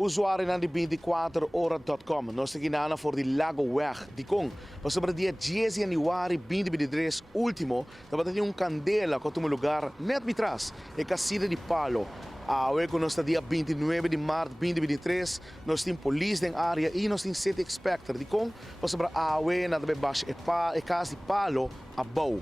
usuário na de 24horas.com. Nós temos na for de Lago Weg. Di kong, sobre dia 10 de januário 2023, último, dapat tem candela com um lugar net mitras, e Casida de Palo. Awe ko nós dia 29 de março 2023, nós temos polícia na área e nós temos city inspector. Di kong, sobre awe na tabi bash e casa de Palo, abaw.